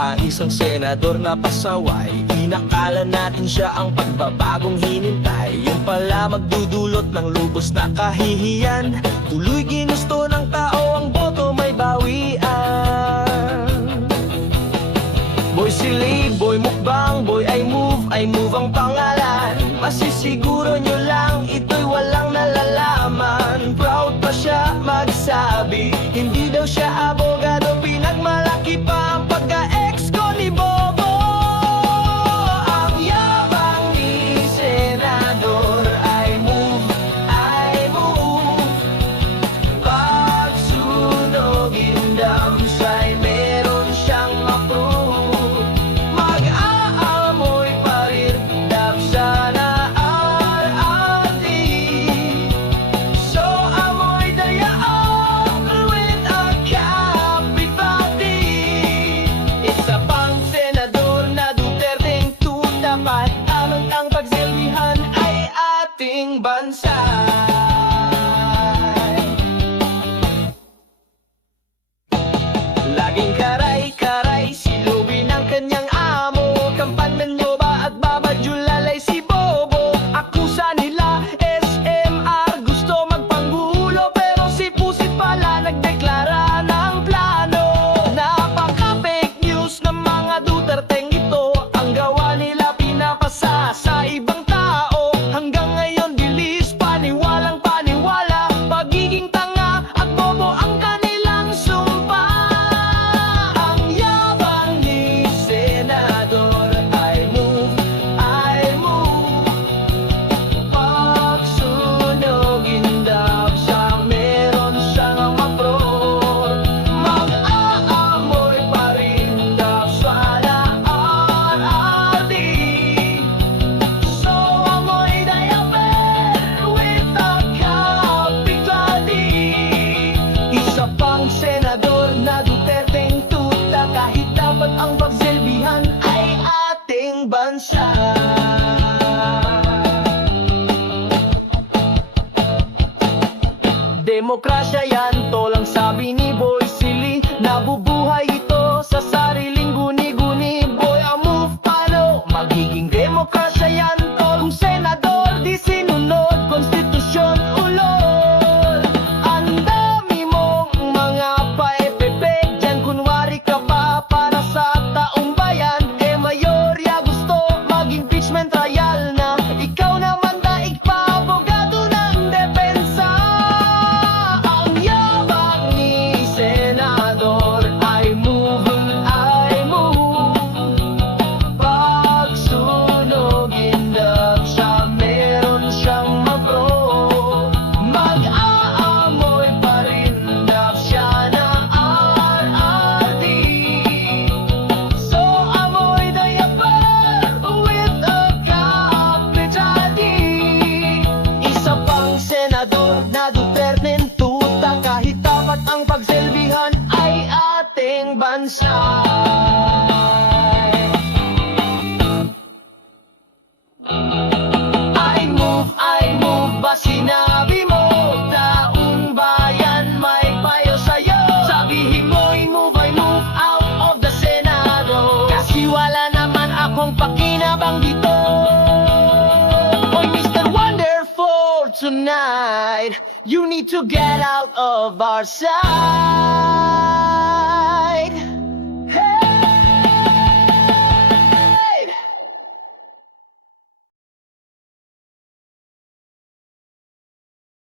ang isang senador na pasaway. Inakala natin siya ang pagbabagong hinintay, yung pala magdudulot ng lubos na kahihiyan. Tuloy ginusto ng tao ang boto may bawian. Boy Silly, boy mukbang, boy I move ang pangalan. Masisiguro nyo lang ito'y walang nalalaman. Proud pa siya magsabi, hindi daw siya abogado, pinagmalaki pa ang pagka-ex ko ni Bobo. Ang yabang ni Senador, I move pag sunogin dam siya'y meron siyang approve. Mag-aamoy pa rin dam siya na RRT. So amoy dayaon with a capital D. Isa pang senador na Duterteng tutapat, amang ang pagsilbihan ay ating bansa. Laging karay-karay, silubin ang kanyang amo. Kampanman nyo ba at babadjulalay si Bobo? Akusa nila SMR, gusto magpanggulo, pero si Pusit pala nagdeklara ng plano. Napaka-fake news ng mga Duterteng ito, ang gawa nila pinapasa sa ibang tao. Hanggang ngayon bilis, paniwalang paniwala, pagiging tanga at bobo ang kanilang sumpa. Ang yabang ni Senador, I move pag sunogin daw siya, meron siyang approve. Mag-aamoy pa rin daw siya na RRT. So amoy diaper with a capital D. Isa pang senador na Duterteng tuta, kahit dapat ang pagsilbihan ay ating bansa. Demokrasya yan, tol, ang sabi ni Boy Silly. Nabubuhay ito sa sariling guni-guni. Boy, a move paano magiging demokrasya yan, tol? Kung senador di sinunod konstitusyon, ulol. Ang dami mong mga paepepek dyan, kunwari ka pa para sa taong bayan. Mayorya gusto mag-impeachment trial na, ikaw naman daig pa abogado ng depensa. Ang yabang ni Senador, I move pag sunogin daw siya, meron siyang approve. Mag-aamoy pa rin daw siya na RRT. So amoy diaper with a capital D. Isa pang senador na Duterte tuta, kahit dapat ang pagsilbihan ay ating bansa. I move ba sinabi mo? Taong bayan may payo sa'yo. Sabihin mo, I move out of the Senado, kasi wala naman akong pakinabang dito. Oy, Mr. Wonderful, tonight you need to get out of our sight.